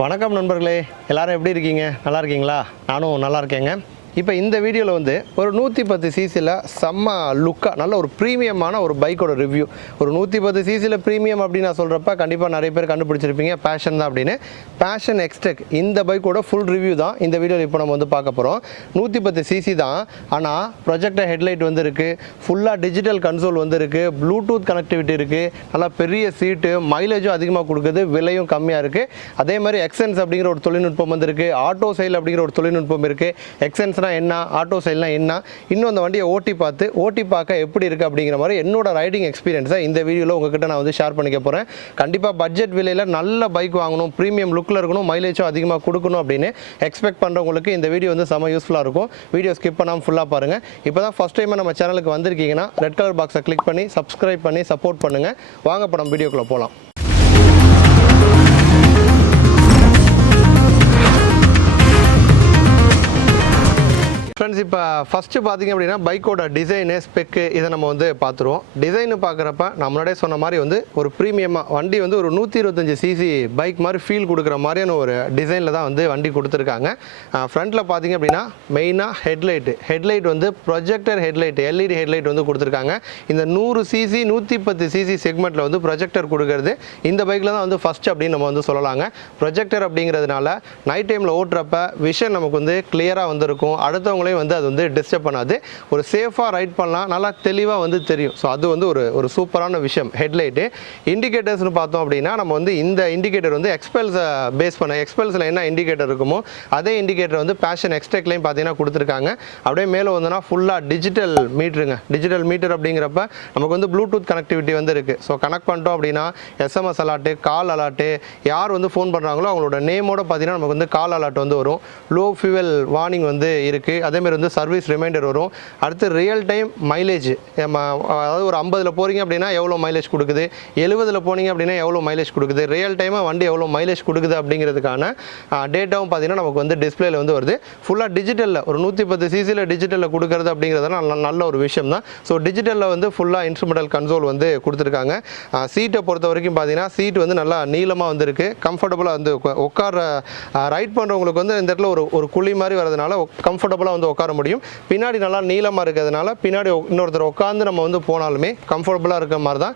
வணக்கம் நண்பர்களே, எல்லாரும் எப்படி இருக்கீங்க? நல்லா இருக்கீங்களா? நானும் நல்லா இருக்கேங்க. இப்போ இந்த வீடியோவில் வந்து ஒரு 110 சிசியில் செம்ம லுக்காக நல்ல ஒரு ப்ரீமியமான ஒரு பைக்கோட ரிவ்யூ. ஒரு 110 சிசியில் ப்ரீமியம் அப்படின்னு நான் சொல்கிறப்ப கண்டிப்பாக நிறைய பேர் கண்டுபிடிச்சிருப்பீங்க பேஷன் தான் அப்படின்னு. பேஷன் எக்ஸ்டெக் இந்த பைக்கோட ஃபுல் ரிவ்யூ தான் இந்த வீடியோவில் இப்போ நம்ம வந்து பார்க்க போகிறோம். 110 சிசி தான், ஆனால் ப்ரொஜெக்டர் ஹெட்லைட் வந்து இருக்குது, ஃபுல்லாக டிஜிட்டல் கன்சோல் வந்து இருக்குது, ப்ளூடூத் கனெக்டிவிட்டி இருக்குது, நல்லா பெரிய சீட்டு, மைலேஜும் அதிகமாக கொடுக்குது, விலையும் கம்மியாக இருக்குது. அதே மாதிரி எக்ஸென்ஸ் அப்படிங்கிற ஒரு தொழில்நுட்பம் வந்து இருக்குது, ஆட்டோ செயல் அப்படிங்கிற ஒரு தொழில்நுட்பம் இருக்குது. எக்ஸென்ஸ்னா என்ன, ஆட்டோ செயல்னா என்ன, இன்னும் அந்த வண்டியை ஓட்டி பார்க்க எப்படி இருக்குது அப்படிங்கிற மாதிரி என்னோட ரைடிங் எக்ஸ்பீரியன்ஸை இந்த வீடியோவில் உங்ககிட்ட நான் வந்து ஷேர் பண்ணிக்க போகிறேன். கண்டிப்பாக பட்ஜெட் விலையில் நல்ல பைக் வாங்கணும், ப்ரீமியம் லுக்கில் இருக்கணும், மைலேஜும் அதிகமாக கொடுக்கணும் அப்படின்னு எக்ஸ்பெக்ட் பண்ணுறவங்களுக்கு இந்த வீடியோ வந்து செம்ம யூஸ்ஃபுல்லாக இருக்கும். வீடியோ ஸ்கிப் பண்ணாமல் ஃபுல்லாக பாருங்கள். இப்போ தான் ஃபஸ்ட் டைம் நம்ம சேனலுக்கு வந்திருக்கீங்கன்னா ரெட் கலர் பாக்ஸை கிளிக் பண்ணி சப்ஸ்கிரைப் பண்ணி சப்போர்ட் பண்ணுங்கள். வாங்க படம் வீடியோக்குள்ளே போகலாம். ஃப்ரெண்ட்ஸ், இப்போ ஃபஸ்ட்டு பார்த்திங்க அப்படின்னா பைக்கோட டிசைனு ஸ்பெக்கு இதை நம்ம வந்து பார்த்துருவோம். டிசைனு பார்க்குறப்ப நான் முன்னாடியே சொன்ன மாதிரி வந்து ஒரு ப்ரீமியமாக வண்டி வந்து ஒரு 125 சிசி பைக் மாதிரி ஃபீல் கொடுக்குற மாதிரியான ஒரு டிசைனில் தான் வந்து வண்டி கொடுத்துருக்காங்க. ஃப்ரண்ட்டில் பார்த்திங்க அப்படின்னா மெயினாக ஹெட்லைட் வந்து ப்ரொஜெக்டர் ஹெட்லைட், எல்இடி ஹெட்லைட் வந்து கொடுத்துருக்காங்க. இந்த 100 சிசி 110 சிசி செக்மெண்ட்டில் வந்து ப்ரொஜெக்டர் கொடுக்குறது இந்த பைக்கில் தான் வந்து ஃபஸ்ட் அப்படின்னு நம்ம வந்து சொல்லலாங்க. ப்ரொஜெக்டர் அப்படிங்கிறதுனால நைட் டைமில் ஓட்டுறப்ப விஷன் நமக்கு வந்து கிளியராக வந்துருக்கும், அடுத்தவங்க வந்து அது வந்து டிஸ்டர்ப் பண்ணாது, ஒரு சேஃபாக ரைட் பண்ணலாம், நல்லா தெளிவாக வந்து தெரியும். ஸோ அது வந்து ஒரு சூப்பரான விஷயம் ஹெட்லைட்டு. இண்டிகேட்டர்ஸ்னு பார்த்தோம் அப்படின்னா நம்ம வந்து இந்த இண்டிகேட்டர் வந்து எக்ஸ்பெல்ஸை பேஸ் பண்ண, எக்ஸ்பெல்ஸில் என்ன இண்டிகேட்டர் இருக்குமோ அதே இண்டிகேட்டர் வந்து பேஷன் எக்ஸ்டெக்லையும் பார்த்தீங்கன்னா கொடுத்துருக்காங்க. அப்படியே மேலே வந்தோன்னா ஃபுல்லாக டிஜிட்டல் மீட்டருங்க. டிஜிட்டல் மீட்டர் அப்படிங்கிறப்ப நமக்கு வந்து ப்ளூடூத் கனெக்டிவிட்டி வந்து இருக்குது. ஸோ கனெக்ட் பண்ணிட்டோம் அப்படின்னா எஸ்எம்எஸ் அலாட்டு, கால் அலாட்டு, யார் வந்து ஃபோன் பண்ணுறாங்களோ அவங்களோட நேமோட பார்த்தீங்கன்னா நமக்கு வந்து கால் அலாட் வந்து வரும். லோ ஃபியூவல் வார்னிங் வந்து இருக்குது. அதேமாதிரி வந்து சர்வீஸ் ரிமைண்டர் வரும். அடுத்து ரியல் டைம் மைலேஜ், அதாவது ஒரு 50ல் போகிறீங்க அப்படின்னா எவ்வளோ மைலேஜ் கொடுக்குது, 70ல் போனீங்க அப்படின்னா எவ்வளோ மைலேஜ் கொடுக்குது, ரியல் டைமாக வண்டி எவ்வளோ மைலேஜ் கொடுக்குது அப்படிங்கிறதுக்கான டேட்டாவும் பார்த்தீங்கன்னா நமக்கு வந்து டிஸ்பிளேல வந்து வருது. ஃபுல்லாக டிஜிட்டலில் ஒரு 110 சிசியில் டிஜிட்டலில் கொடுக்குறது அப்படிங்கிறது நல்ல ஒரு விஷயம் தான். ஸோ டிஜிட்டலில் வந்து ஃபுல்லாக இன்ஸ்ட்ருமெண்டல் கன்சோல் வந்து கொடுத்துருக்காங்க. சீட்டை பொறுத்த வரைக்கும் பார்த்தீங்கன்னா சீட் வந்து நல்லா நீளமாக வந்து இருக்குது, கம்ஃபர்டபுளாக வந்து உட்கார ரைட் பண்ணுறவங்களுக்கு வந்து இந்த இடத்துல ஒரு குழி மாதிரி வரதுனால கம்ஃபர்டபுளாக வந்து உட்கார முடியும். பின்னாடி நல்லா நீளமாக இருக்கிறதுனால பின்னாடி இன்னொருத்தர் உட்காந்து நம்ம வந்து போனாலுமே கம்ஃபர்டபுளாக இருக்கிற மாதிரி தான்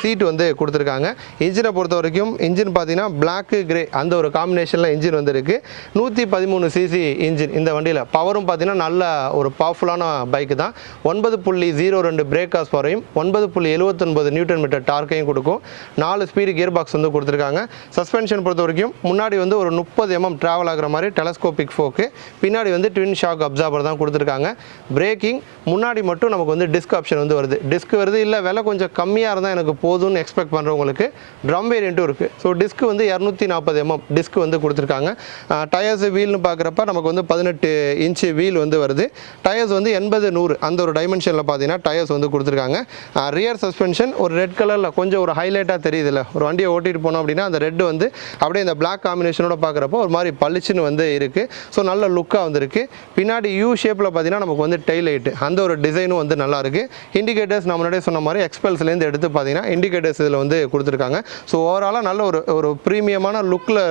சீட் வந்து கொடுத்துருக்காங்க. இன்ஜினை பொறுத்த வரைக்கும் இன்ஜின் பார்த்தீங்கன்னா பிளாக்கு கிரே அந்த ஒரு காம்பினேஷனில் இன்ஜின் வந்து இருக்குது. 113 சிசி இன்ஜின் இந்த வண்டியில். பவரும் பார்த்தீங்கன்னா நல்ல ஒரு பவர்ஃபுல்லான பைக்கு தான். 9.02 பிரேக் ஹார்ஸ் பவரையும் 9.79 நியூட்டன் மீட்டர் டார்க்கையும் கொடுக்கும். 4 ஸ்பீடு கியர் பாக்ஸ் வந்து கொடுத்துருக்காங்க. சஸ்பென்ஷன் பொறுத்த வரைக்கும் முன்னாடி வந்து ஒரு 30 mm ட்ராவல் ஆகிற மாதிரி டெலஸ்கோபிக் ஃபோக்கு, பின்னாடி வந்து ட்வின் ஷாக் அப்சார்பர் தான் கொடுத்துருக்காங்க. பிரேக்கிங் முன்னாடி மட்டும் நமக்கு வந்து டிஸ்க் ஆப்ஷன் வந்து வருது. டிஸ்க் வருது, இல்லை விலை கொஞ்சம் கம்மியாக இருந்தால் எனக்கு போதும்னு எக்ஸ்பெக்ட் பண்ணுறவங்களுக்கு ட்ரம் வேரியண்ட்டும் இருக்குது. ஸோ டிஸ்க் வந்து 240 mm டிஸ்க் வந்து கொடுத்துருக்காங்க. டயர்ஸ் வீல்னு பார்க்குறப்ப நமக்கு வந்து 18 இன்ச்சு வீல் வந்து வருது. டயர்ஸ் வந்து 80-100 அந்த ஒரு டைமென்ஷனில் பார்த்தீங்கன்னா டயர்ஸ் வந்து கொடுத்துருக்காங்க. ரியர் சஸ்பென்ஷன் ஒரு ரெட் கலரில் கொஞ்சம் ஒரு ஹைலைட்டாக தெரியுதுல்ல, ஒரு வண்டியை ஓட்டிகிட்டு போனோம் அப்படின்னா அந்த ரெட் வந்து அப்படியே இந்த பிளாக் காம்பினேஷனோட பார்க்குறப்போ ஒரு மாதிரி பளிச்சுன்னு வந்து இருக்குது. ஸோ நல்ல லுக்காக வந்துருக்கு. பின்னாடி யூ ஷேப்பில் பார்த்தீங்கன்னா நமக்கு வந்து டெய்ல் லைட்டு அந்த ஒரு டிசைனும் வந்து நல்லா இருக்கு. இண்டிகேட்டர்ஸ் நம்ம முன்னாடியே சொன்ன மாதிரி எக்ஸ்பெல்ஸ்லேருந்து எடுத்து பார்த்தீங்கன்னா இண்டிகேட்டர்ஸ் இதில் வந்து கொடுத்துருக்காங்க. ஸோ ஓவராலாக நல்ல ஒரு ப்ரீமியமான லுக்கில்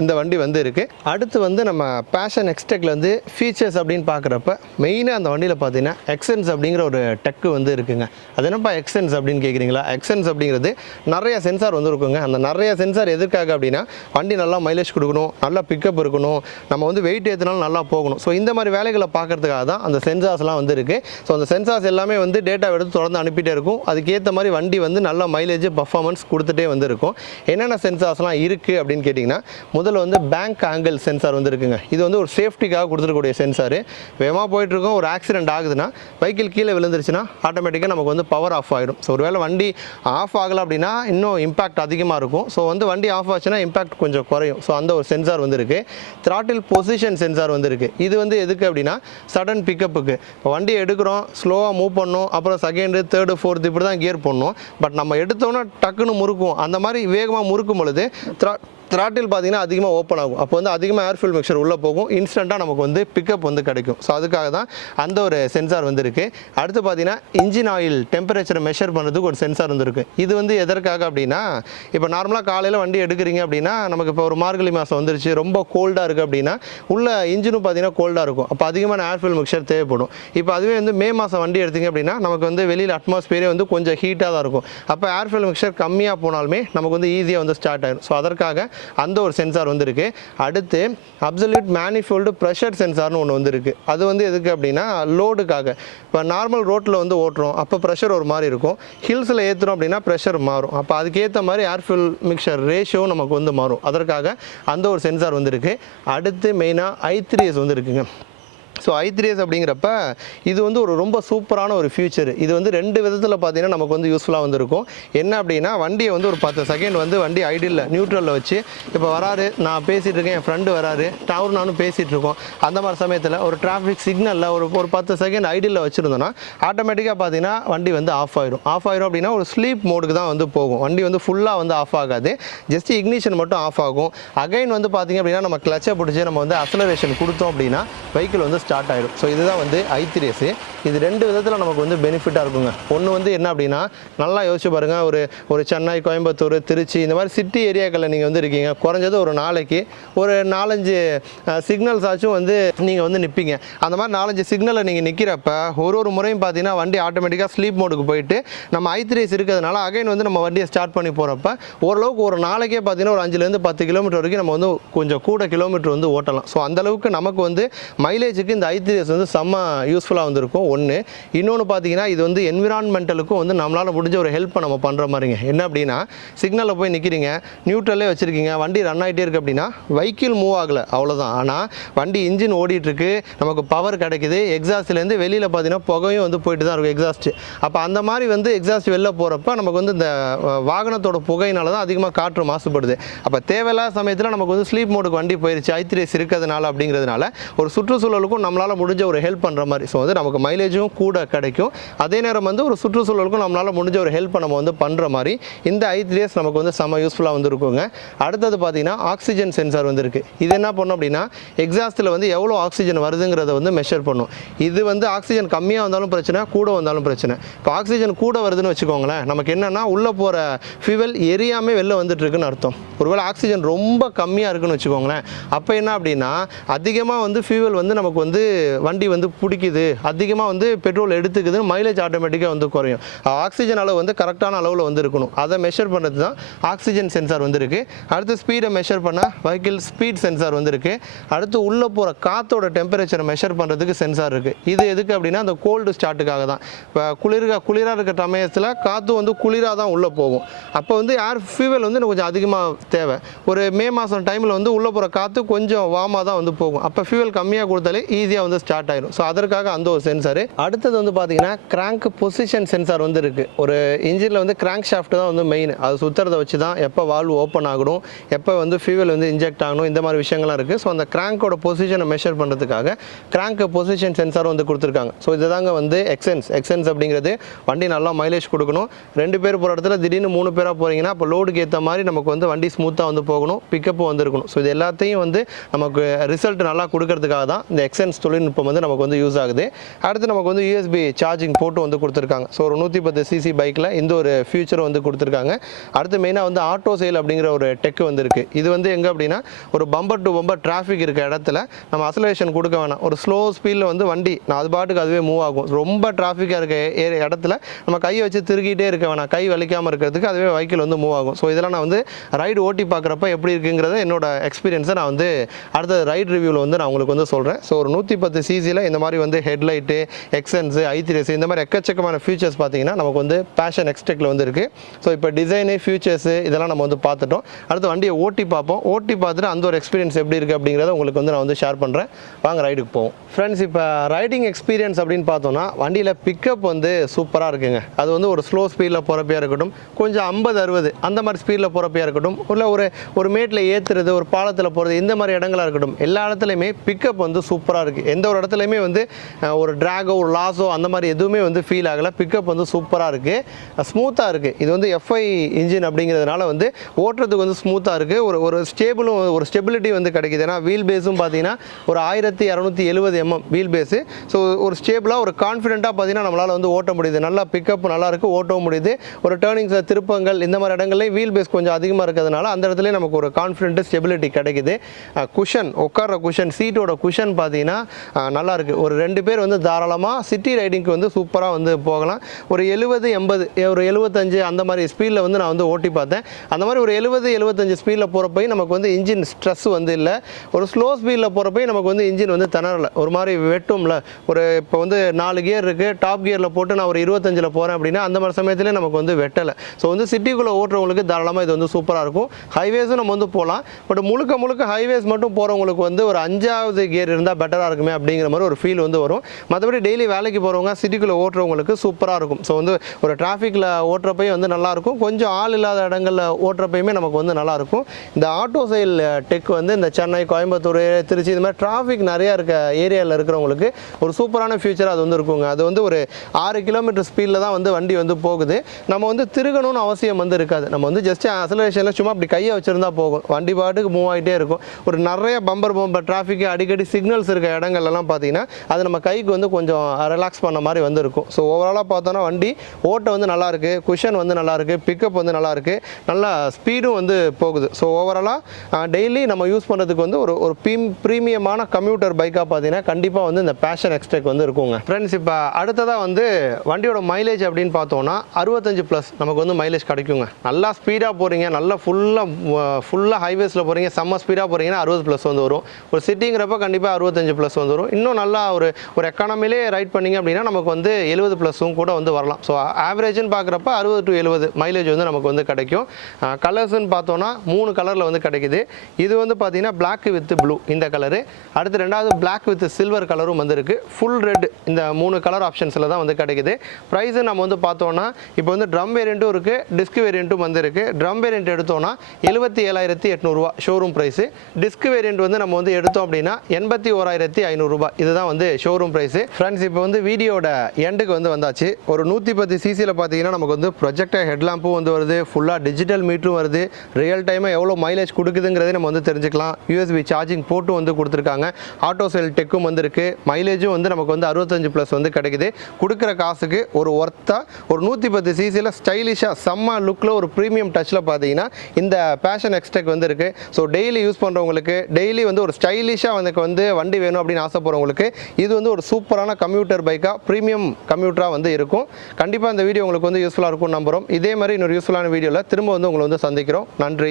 இந்த வண்டி வந்து இருக்குது. அடுத்து வந்து நம்ம பேஷன் எக்ஸ்டெக்கில் வந்து ஃபீச்சர்ஸ் அப்படின்னு பார்க்குறப்ப மெயினாக அந்த வண்டியில் பார்த்தீங்கன்னா எக்ஸென்ஸ் அப்படிங்கிற ஒரு டெக்கு வந்து இருக்குங்க. அது என்னப்பா எக்ஸென்ஸ் அப்படின்னு கேட்குறீங்களா? எக்ஸென்ஸ் அப்படிங்கிறது நிறைய சென்சார் வந்து இருக்குங்க. அந்த நிறைய சென்சார் எதுக்காக அப்படின்னா வண்டி நல்லா மைலேஜ் கொடுக்கணும், நல்லா பிக்கப் இருக்கணும், நம்ம வந்து வெயிட் ஏற்றினாலும் நல்லா போகணும். ஸோ இந்த மாதிரி வேலைகளை பார்க்கறதுக்காக தான் அந்த சென்சார்ஸ்லாம் வந்து இருக்குது. ஸோ அந்த சென்சார்ஸ் எல்லாமே வந்து டேட்டா எடுத்து தொடர்ந்து அனுப்பிட்டே இருக்கும். அதுக்கேற்ற மாதிரி வண்டி வந்து நல்ல மைலேஜ் பர்ஃபார்மன்ஸ் கொடுத்துட்டே வந்து இருக்கும். என்னென்ன சென்சார்ஸ்லாம் இருக்குது அப்படின்னு கேட்டிங்கன்னா முதல்ல வந்து பேங்க் ஆங்கிள் சென்சார் வந்து இருக்குங்க. இது வந்து ஒரு சேஃப்டிக்காக கொடுத்துருக்கக்கூடிய சென்சார். வேகமாக போயிட்டுருக்கோம், ஒரு ஆக்சிடென்ட் ஆகுதுன்னா பைக்கில் கீழே விழுந்துருச்சுன்னா ஆட்டோமேட்டிக்காக நமக்கு வந்து பவர் ஆஃப் ஆகிடும். ஸோ ஒருவேளை வண்டி ஆஃப் ஆகலை அப்படின்னா இன்னும் இம்பாக்ட் அதிகமாக இருக்கும். ஸோ வந்து வண்டி ஆஃப் ஆச்சுன்னா இம்பாக்ட் கொஞ்சம் குறையும். ஸோ அந்த ஒரு சென்சார் வந்து இருக்குது. த்ராட்டில் பொசிஷன் சென்சார் வந்து இருக்குது. இது வந்து எதுக்கு அப்படின்னா சடன் பிக்கப்புக்கு. இப்போ வண்டியை எடுக்கிறோம், ஸ்லோவாக மூவ் பண்ணணும், அப்புறம் செகண்டு, தேர்டு, ஃபோர்த்து இப்படி தான் கியர் பண்ணணும். பட் நம்ம எடுத்தோன்னா டக்குன்னு முறுக்கும். அந்த மாதிரி வேகமாக முறுக்கும் பொழுது த்ராட்டில் பார்த்தீங்கன்னா அதிகமாக ஓப்பன் ஆகும். அப்போ வந்து அதிகமாக ஏர் ஃபியூல் மிக்சர் உள்ளே போகும், இன்ஸ்டண்ட்டாக நமக்கு வந்து பிக்கப் வந்து கிடைக்கும். ஸோ அதுக்காக தான் அந்த ஒரு சென்சார் வந்து இருக்குது. அடுத்து பார்த்தீங்கன்னா இன்ஜின் ஆயில் டெம்பரேச்சரை மெஷர் பண்ணுறதுக்கு ஒரு சென்சார் வந்துருக்கு. இது வந்து எதற்காக அப்படின்னா, இப்போ நார்மலாக காலையில் வண்டி எடுக்கிறீங்க அப்படின்னா, நமக்கு இப்போ ஒரு மார்கழி மாதம் வந்துருச்சு, ரொம்ப கோல்டாக இருக்குது அப்படின்னா உள்ள இன்ஜினும் பார்த்தீங்கன்னா கோல்டாக இருக்கும். அப்போ அதிகமான ஏர் ஃபியூல் மிக்சர் தேவைப்படும். இப்போ அதுவே வந்து மே மாதம் வண்டி எடுத்திங்க அப்படின்னா நமக்கு வந்து வெளியில் அட்மாஸ்பியரே வந்து கொஞ்சம் ஹீட்டாக தான் இருக்கும். அப்போ ஏர் ஃபியூல் மிக்சர் கம்மியாக போனாலுமே நமக்கு வந்து ஈஸியாக வந்து ஸ்டார்ட் ஆகிடும். ஸோ அதற்காக அந்த ஒரு சென்சார் வந்து இருக்குது. அடுத்து அப்சல்யூட் மேனிஃபோல்டு ப்ரெஷர் சென்சார்னு ஒன்று வந்து இருக்குது. அது வந்து எதுக்கு அப்படின்னா லோடுக்காக. இப்போ நார்மல் ரோட்டில் வந்து ஓட்டுறோம், அப்போ ப்ரெஷர் ஒரு மாதிரி இருக்கும். ஹில்ஸில் ஏற்றுறோம் அப்படின்னா ப்ரெஷர் மாறும். அப்போ அதுக்கேற்ற மாதிரி ஏர் ஃபியூல் மிக்சர் ரேஷியோ நமக்கு வந்து மாறும். அதற்காக அந்த ஒரு சென்சார் வந்து இருக்குது. அடுத்து மெயினாக i3s வந்து இருக்குங்க. ஸோ i3s அப்படிங்கிறப்ப இது வந்து ஒரு ரொம்ப சூப்பரான ஒரு ஃபியூச்சர். இது வந்து 2 விதத்தில் பார்த்தீங்கன்னா நமக்கு வந்து யூஸ்ஃபுல்லாக வந்துருக்கும். என்ன அப்படின்னா, வண்டியை வந்து ஒரு 10 செகண்ட் வந்து வண்டி ஐடியில் நியூட்ரலில் வச்சு, இப்போ வராரு, நான் பேசிகிட்டு இருக்கேன், என் ஃப்ரெண்டு வராரு, நானும் பேசிகிட்டு இருக்கோம். அந்த மாதிரி சமயத்தில் ஒரு டிராஃபிக் சிக்னலில் ஒரு 10 செகண்ட் ஐடியில் வச்சுருந்தோன்னா ஆட்டோமேட்டிக்காக பார்த்தீங்கன்னா வண்டி வந்து ஆஃப் ஆயிடும். அப்படின்னா ஒரு ஸ்லீப் மோடுக்கு தான் வந்து போகும். வண்டி வந்து ஃபுல்லாக வந்து ஆஃப் ஆகாது, ஜஸ்ட் இக்னிஷன் மட்டும் ஆஃப் ஆகும். அகைன் வந்து பார்த்திங்க அப்படின்னா நம்ம கிளச்சை பிடிச்சி நம்ம வந்து அக்ஸலரேஷன் கொடுத்தோம் அப்படின்னா வெஹிக்கிள் வந்து ஸ்டார்ட் ஆகிடும். ஸோ இதுதான் வந்து i3s. இது 2 விதத்தில் நமக்கு வந்து பெனிஃபிட்டாக இருக்குங்க. ஒன்று வந்து என்ன அப்படின்னா, நல்லா யோசிச்சு பாருங்கள், ஒரு சென்னை, கோயம்புத்தூர், திருச்சி இந்த மாதிரி சிட்டி ஏரியாக்களில் நீங்கள் வந்து இருக்கீங்க. குறைஞ்சது ஒரு நாளைக்கு ஒரு 4-5 சிக்னல்ஸ் ஆச்சும் வந்து நீங்கள் வந்து நிற்பீங்க. அந்த மாதிரி 4-5 சிக்னலில் நீங்கள் நிற்கிறப்ப ஒரு முறையும் பார்த்தீங்கன்னா வண்டி ஆட்டோமேட்டிக்காக ஸ்லீப் மோடுக்கு போயிட்டு நம்ம i3s இருக்கிறதுனால அகைன் வந்து நம்ம வண்டியை ஸ்டார்ட் பண்ணி போகிறப்ப ஓரளவுக்கு ஒரு நாளைக்கே பார்த்தீங்கன்னா ஒரு 5-10 கிலோமீட்டர் வரைக்கும் நம்ம வந்து கொஞ்சம் கூட கிலோமீட்டர் வந்து ஓட்டலாம். ஸோ அந்தளவுக்கு நமக்கு வந்து மைலேஜுக்கு இந்த i3s வந்து செம்ம யூஸ்ஃபுல்லாக வந்துருக்கும். ஒன்று. இன்னொன்று பார்த்தீங்கன்னா இது வந்து என்விரான்மெண்டலுக்கும் வந்து நம்மளால் முடிஞ்ச ஒரு ஹெல்ப்பை நம்ம பண்ணுற மாதிரிங்க. என்ன அப்படின்னா, சிக்னலில் போய் நிற்கிறீங்க, நியூட்ரலே வச்சுருக்கீங்க, வண்டி ரன் ஆகிட்டே இருக்குது அப்படின்னா வெஹிக்கிள் மூவ் ஆகலை, அவ்வளோதான். ஆனால் வண்டி இன்ஜின் ஓடிட்டுருக்கு, நமக்கு பவர் கிடைக்குது, எக்ஸாஸ்ட்லேருந்து வெளியில் பார்த்தீங்கன்னா புகையும் வந்து போயிட்டு தான் இருக்கும் எக்ஸாஸ்ட்டு. அப்போ அந்த மாதிரி வந்து எக்ஸாஸ்ட் வெளில போகிறப்ப நமக்கு வந்து இந்த வாகனத்தோட புகையினால தான் அதிகமாக காற்று மாசுபடுது. அப்போ தேவையில்லாத சமயத்தில் நமக்கு வந்து ஸ்லீப் மோடுக்கு வண்டி போயிடுச்சு i3s இருக்கிறதுனால அப்படிங்கிறதுனால ஒரு சுற்றுச்சூழலுக்கும் நம்மளால் முடிஞ்ச ஒரு ஹெல்ப் பண்ணுற மாதிரி. ஸோ வந்து நமக்கு மைலேஜும் கூட கிடைக்கும், அதே நேரம் வந்து ஒரு சுற்றுச்சூழலுக்கும் நம்மளால் முடிஞ்ச ஒரு ஹெல்ப்பை நம்ம வந்து பண்ணுற மாதிரி இந்த i3s நமக்கு வந்து செம்ம யூஸ்ஃபுல்லாக வந்து இருக்குங்க. அடுத்தது பார்த்தீங்கன்னா ஆக்சிஜன் சென்சார் வந்து இருக்குது. இது என்ன பண்ணும் அப்படின்னா, எக்ஸாஸ்ட்டில் வந்து எவ்வளோ ஆக்சிஜன் வருதுங்கிறத வந்து மெஷர் பண்ணும். இது வந்து ஆக்சிஜன் கம்மியாக வந்தாலும் பிரச்சனை, கூட வந்தாலும் பிரச்சனை. இப்போ ஆக்சிஜன் கூட வருதுன்னு வச்சுக்கோங்களேன், நமக்கு என்னென்னா உள்ளே போகிற ஃபியூவல் எரியாமல் வெளில வந்துட்டுருக்குன்னு அர்த்தம். ஒருவேளை ஆக்சிஜன் ரொம்ப கம்மியாக இருக்குன்னு வச்சுக்கோங்களேன், அப்போ என்ன அப்படின்னா அதிகமாக வந்து ஃபியூவல் வந்து நமக்கு வந்து வண்டி வந்து பிடிக்குது, அதிகமாக வந்து பெட்ரோல் எடுத்துக்குதுன்னு மைலேஜ் ஆட்டோமேட்டிக்காக வந்து குறையும். ஆக்சிஜன் அளவு வந்து கரெக்டான அளவில் வந்து இருக்கணும். அதை மெஷர் பண்ணுறது தான் ஆக்சிஜன் சென்சார் வந்து இருக்குது. அடுத்து ஸ்பீடை மெஷர் பண்ண வெஹிக்கிள் ஸ்பீட் சென்சார் வந்து இருக்குது. அடுத்து உள்ளே போகிற காற்றோட டெம்பரேச்சரை மெஷர் பண்ணுறதுக்கு சென்சார் இருக்குது. இது எதுக்கு அப்படின்னா அந்த கோல்டு ஸ்டார்ட்டுக்காக தான். இப்போ குளிராக இருக்கிற சமயத்தில் காற்று வந்து குளிராக தான் உள்ளே போகும். அப்போ வந்து ஏர் ஃபியூவல் வந்து கொஞ்சம் அதிகமாக தேவை. ஒரு மே மாதம் டைமில் வந்து உள்ளே போகிற காற்று கொஞ்சம் வார்மாக தான் வந்து போகும். அப்போ ஃபியூவல் கம்மியாக கொடுத்தாலே ஈஸியாக வந்து ஸ்டார்ட் ஆயிடும். ஸோ அதற்காக அந்த ஒரு சென்சார். அடுத்தது வந்து பார்த்தீங்கன்னா கிராங்க் பொசிஷன் சென்சார் வந்து இருக்குது. ஒரு இன்ஜினில் வந்து கிராங்க் ஷாஃப்ட் தான் வந்து மெயின். அது சுற்றுறதை வச்சு தான் எப்போ வால்வ் ஓப்பன் ஆகணும், எப்போ வந்து ஃபியூவல் வந்து இன்ஜெக்ட் ஆகணும், இந்த மாதிரி விஷயங்கள்லாம் இருக்குது. ஸோ அந்த கிராங்கோட பொசிஷனை மெஷர் பண்ணுறதுக்காக கிராங்க் பொசிஷன் சென்சார் வந்து கொடுத்துருக்காங்க. ஸோ இதுதாங்க வந்து எக்ஸென்ஸ் அப்படிங்கிறது வண்டி நல்லா மைலேஜ் கொடுக்கணும். 2 பேர் போகிற இடத்துல திடீர்னு 3 பேராக போகிறீங்கன்னா அப்போ லோடுக்கு ஏற்ற மாதிரி நமக்கு வந்து வண்டி ஸ்மூத்தாக வந்து போகணும், பிக்கப்பு வந்து இருக்கணும். ஸோ இது எல்லாத்தையும் வந்து நமக்கு ரிசல்ட் நல்லா கொடுக்கறதுக்காக தான் இந்த எக்ஸென்ஸ் தொழில்நுட்பம் வந்து நமக்கு வந்து யூஸ் ஆகுது. அடுத்து நமக்கு வந்து USB சார்ஜிங் போர்ட்டும் வந்து கொடுத்துருக்காங்க. ஸோ ஒரு 110cc பைக்கில் இந்த ஒரு ஃபியூச்சர் வந்து கொடுத்துருக்காங்க. அடுத்து மெயினாக வந்து ஆட்டோ சேல் அப்படிங்கிற ஒரு டெக் வந்து இருக்குது. இது வந்து எங்கே அப்படின்னா, ஒரு பம்பர் டு பம்பர் டிராஃபிக் இருக்க இடத்துல நம்ம அக்ஸலரேஷன் கொடுக்க வேணாம், ஒரு ஸ்லோ ஸ்பீடில் வந்து வண்டி அது பாட்டுக்கு அதுவே மூவ் ஆகும். ரொம்ப டிராஃபிக்காக இருக்க இடத்துல நம்ம கையை வச்சு திருக்கிட்டே இருக்க வேணாம், கை வலிக்காமல் இருக்கிறதுக்கு அதுவே வெஹிக்கிள் வந்து மூவ் ஆகும். ஸோ இதெல்லாம் நான் வந்து ரைடு ஓட்டி பார்க்குறப்ப எப்படி இருக்குங்கிறத என்னோட எக்ஸ்பீரியன்ஸை நான் வந்து அடுத்த ரைட் ரிவ்யூவில் வந்து நான் உங்களுக்கு வந்து சொல்கிறேன். ஸோ ஒரு 110cc இந்த மாதிரி வந்து ஹெட்லைட்டு, எக்ஸென்ஸு, i3s இந்த மாதிரி எக்கச்சக்கமான ஃபியூச்சர்ஸ் பார்த்தீங்கன்னா நமக்கு வந்து பேஷன் எக்ஸ்டெக்கில் வந்து இருக்குது. ஸோ இப்போ டிசைனு, ஃபியூச்சர்ஸு இதெல்லாம் நம்ம வந்து பார்த்துட்டோம். அடுத்து வண்டியை ஓட்டி பார்ப்போம். ஓட்டி பார்த்துட்டு அந்த ஒரு எக்ஸ்பீரியன்ஸ் எப்படி இருக்குது அப்படிங்கிறத உங்களுக்கு வந்து நான் வந்து ஷேர் பண்ணுறேன். வாங்க ரைடுக்கு போவோம். ஃப்ரெண்ட்ஸ், இப்போ ரைடிங் எக்ஸ்பீரியன்ஸ் அப்படின்னு பார்த்தோன்னா வண்டியில் பிக்கப் வந்து சூப்பராக இருக்குங்க. அது வந்து ஒரு ஸ்லோ ஸ்பீடில் போகிறப்பையாக இருக்கட்டும், கொஞ்சம் 50-60 அந்த மாதிரி ஸ்பீடில் போகிறப்பையாக இருக்கட்டும், இல்லை ஒரு மேட்டில் ஏற்றுறது, ஒரு பாலத்தில் போகிறது, இந்த மாதிரி இடங்களாக இருக்கட்டும், எல்லா இடத்துலையுமே பிக்கப் வந்து சூப்பராக இருக்குது. இருக்குது. எந்த ஒரு இடத்துலையுமே வந்து ஒரு ட்ராகோ ஒரு லாஸோ அந்த மாதிரி எதுவுமே வந்து ஃபீல் ஆகலை. பிக்கப் வந்து சூப்பராக இருக்குது, ஸ்மூத்தாக இருக்குது. இது வந்து எஃப்ஐ இன்ஜின் அப்படிங்கிறதுனால வந்து ஓட்டுறதுக்கு வந்து ஸ்மூத்தாக இருக்குது. ஒரு ஸ்டேபிளும் ஒரு ஸ்டெபிலிட்டி வந்து கிடைக்குது. ஏன்னா வீல் பேஸும் பார்த்தீங்கன்னா ஒரு 1270 mm வீல் பேஸு. ஸோ ஒரு ஸ்டேபிளாக ஒரு கான்ஃபிடென்ட்டாக பார்த்தீங்கன்னா நம்மளால் வந்து ஓட்ட முடியுது. நல்லா பிக்கப் நல்லா இருக்குது, ஓட்டவும் முடியுது. ஒரு டேர்னிங்ஸில் திருப்பங்கள் இந்த மாதிரி இடங்கள்லையும் வீல் பேஸ் கொஞ்சம் அதிகமாக இருக்கிறதுனால அந்த இடத்துல நமக்கு ஒரு கான்ஃபிடென்ட் ஸ்டெபிலிட்டி கிடைக்குது. குஷன், உட்கார்ற குஷன், சீட்டோட குஷன் பார்த்தீங்கன்னா நல்லா இருக்குது. ஒரு 2 பேர் வந்து தாராளமாக சிட்டி ரைடிங்க்கு வந்து சூப்பராக வந்து போகலாம். ஒரு 70 80 ஒரு 75 அந்த மாதிரி ஸ்பீடில் வந்து நான் வந்து ஓட்டி பார்த்தேன். அந்த மாதிரி ஒரு 70 75 ஸ்பீடில் போகிறப்பையும் நமக்கு வந்து இன்ஜின் ஸ்ட்ரெஸ் வந்து இல்லை. ஒரு ஸ்லோ ஸ்பீடில் போகிறப்பையும் நமக்கு வந்து இன்ஜின் வந்து திணறலை, ஒரு மாதிரி வெட்டும்ல. ஒரு இப்போ வந்து 4 கியர் இருக்குது, டாப் கியரில் போட்டு நான் ஒரு 25 போகிறேன் அப்படின்னா அந்த மாதிரி சமயத்தில் நமக்கு வந்து வெட்டலை. ஸோ வந்து சிட்டிக்குள்ளே ஓட்டுறவங்களுக்கு தாராளமாக இது வந்து சூப்பராக இருக்கும். ஹைவேஸும் நம்ம வந்து போகலாம். பட் முழுக்க ஹைவேஸ் மட்டும் போகிறவங்களுக்கு வந்து ஒரு 5வது கியர் இருந்தால் பெட்டராக இருக்குமே அப்படிங்கிற மாதிரி ஒரு ஃபீல் வந்து வரும். மற்றபடி டெய்லி வேலைக்கு போகிறவங்க சிட்டிக்குள்ளே ஓட்டுறவங்களுக்கு சூப்பராக இருக்கும். ஸோ வந்து ஒரு டிராஃபிக்கில் ஓட்டுறப்பையும் வந்து நல்லாயிருக்கும், கொஞ்சம் ஆள் இல்லாத இடங்களில் ஓட்டுறப்பையுமே நமக்கு வந்து நல்லாயிருக்கும். இந்த ஆட்டோ செயல் டெக் வந்து இந்த சென்னை, கோயம்புத்தூர், திருச்சி இது மாதிரி டிராஃபிக் நிறையா இருக்க ஏரியாவில் இருக்கிறவங்களுக்கு ஒரு சூப்பரான ஃபியூச்சர் அது வந்து இருக்குங்க. அது வந்து ஒரு 6 கிலோமீட்டர் ஸ்பீடில் தான் வந்து வண்டி வந்து போகுது. நம்ம வந்து திருகணும்னு அவசியம் வந்து இருக்காது. நம்ம வந்து ஜஸ்ட் அசலரேஷனில் சும்மா அப்படி கையை வச்சுருந்தா போகும், வண்டி பாட்டுக்கு மூவ் ஆகிட்டே இருக்கும். ஒரு நிறைய பம்பர் டிராஃபிக் அடிக்கடி சிக்னல்ஸ் இருக்க இடங்கள்லாம் பார்த்தீங்கன்னா அது நம்ம கைக்கு வந்து கொஞ்சம் ரிலாக்ஸ் பண்ண மாதிரி வந்து இருக்கும். ஸோ ஓவராலாக பார்த்தோன்னா வண்டி ஓட்ட வந்து நல்லாயிருக்கு, குஷன் வந்து நல்லாயிருக்கு, பிக்கப் வந்து நல்லாயிருக்கு, நல்லா ஸ்பீடும் வந்து போகுது. ஸோ ஓவராலாக டெய்லி நம்ம யூஸ் பண்ணுறதுக்கு வந்து ஒரு ப்ரீமியமான கம்யூட்டர் பைக்காக பார்த்தீங்கன்னா கண்டிப்பாக வந்து இந்த பேஷன் எக்ஸ்டெக் வந்து இருக்குங்க. ஃப்ரெண்ட்ஸ், இப்போ அடுத்ததாக வந்து வண்டியோட மைலேஜ் அப்படின்னு பார்த்தோன்னா 65+ நமக்கு வந்து மைலேஜ் கிடைக்குங்க. நல்லா ஸ்பீடாக போகிறீங்க, நல்லா ஃபுல்லாக ஹைவேஸில் போகிறீங்க, செம்ம ஸ்பீடாக போகிறீங்கன்னா 60+ வந்து வரும். ஒரு சிட்டிங்கிறப்ப கண்டிப்பாக 65+ வந்து வரும். இன்னும் நல்லா ஒரு எக்கானமிலே ரைட் பண்ணிங்க அப்படின்னா நமக்கு வந்து 70+ கூட வந்து வரலாம். ஸோ ஆவரேஜ்னு பார்க்குறப்ப 60 to 70 மைலேஜ் வந்து நமக்கு வந்து கிடைக்கும். கலர்ஸ்ன்னு பார்த்தோன்னா 3 கலரில் வந்து கிடைக்குது. இது வந்து பார்த்தீங்கன்னா பிளாக் வித் ப்ளூ இந்த கலரு, அடுத்து 2வது பிளாக் வித் சில்வர் கலரும் வந்து இருக்குது, ஃபுல் ரெட். இந்த 3 கலர் ஆப்ஷன்ஸில் தான் வந்து கிடைக்குது. ப்ரைஸு நம்ம வந்து பார்த்தோன்னா இப்போ வந்து ட்ரம் வேரியண்ட்டும் இருக்குது, டிஸ்க் வேரியண்ட்டும் வந்து இருக்குது. ட்ரம் வேரியண்ட் எடுத்தோன்னா 77,800 ரூபா ஷோரூம் ப்ரைஸு. டிஸ்க் வேரியண்ட் வந்து நம்ம வந்து எடுத்தோம் அப்படின்னா 81,500 ரூபாய், இதுதான் வந்து ஷோரூம் ப்ரைஸு. ஃப்ரெண்ட்ஸ், இப்போ வந்து வீடியோட எண்டுக்கு வந்து வந்தாச்சு. ஒரு 110 சிசியில் பார்த்தீங்கன்னா நமக்கு வந்து ப்ரொஜெக்டர் ஹெட்லாம்பும் வந்து வருது, ஃபுல்லாக டிஜிட்டல் மீட்டரும் வருது, ரியல் டைமாக எவ்வளோ மைலேஜ் கொடுக்குதுங்கிறதே நம்ம வந்து தெரிஞ்சுக்கலாம். யூஎஸ்பி சார்ஜிங் போர்ட்டும் வந்து கொடுத்துருக்காங்க, ஆட்டோ செல் டெக்கும் வந்து இருக்குது, மைலேஜும் வந்து நமக்கு வந்து 65+ வந்து கிடைக்குது. கொடுக்குற காசுக்கு ஒரு ஒர்த்தாக ஒரு 110 சிசியில் ஸ்டைலிஷாக செம்ம லுக்கில் ஒரு ப்ரீமியம் டச்சில் பார்த்தீங்கன்னா இந்த பேஷன் எக்ஸ்டெக் வந்து இருக்குது. ஸோ டெய்லி யூஸ் பண்ணுறவங்களுக்கு, டெய்லி வந்து ஒரு ஸ்டைலிஷாக வந்து வண்டி வேணும் அப்படின்னு ஆசைப்படுறவங்களுக்கு இது வந்து ஒரு சூப்பரான கம்யூட்டர் பைக்காக, ப்ரீமியம் கம்யூட்டராக வந்து இருக்கும். கண்டிப்பாக இந்த வீடியோ உங்களுக்கு வந்து யூஸ்ஃபுல்லாக இருக்கும் நம்புகிறோம். இதே மாதிரி இன்னொரு யூஸ்ஃபுல்லான வீடியோவில் திரும்ப வந்து உங்களை வந்து சந்திக்கிறோம். நன்றி.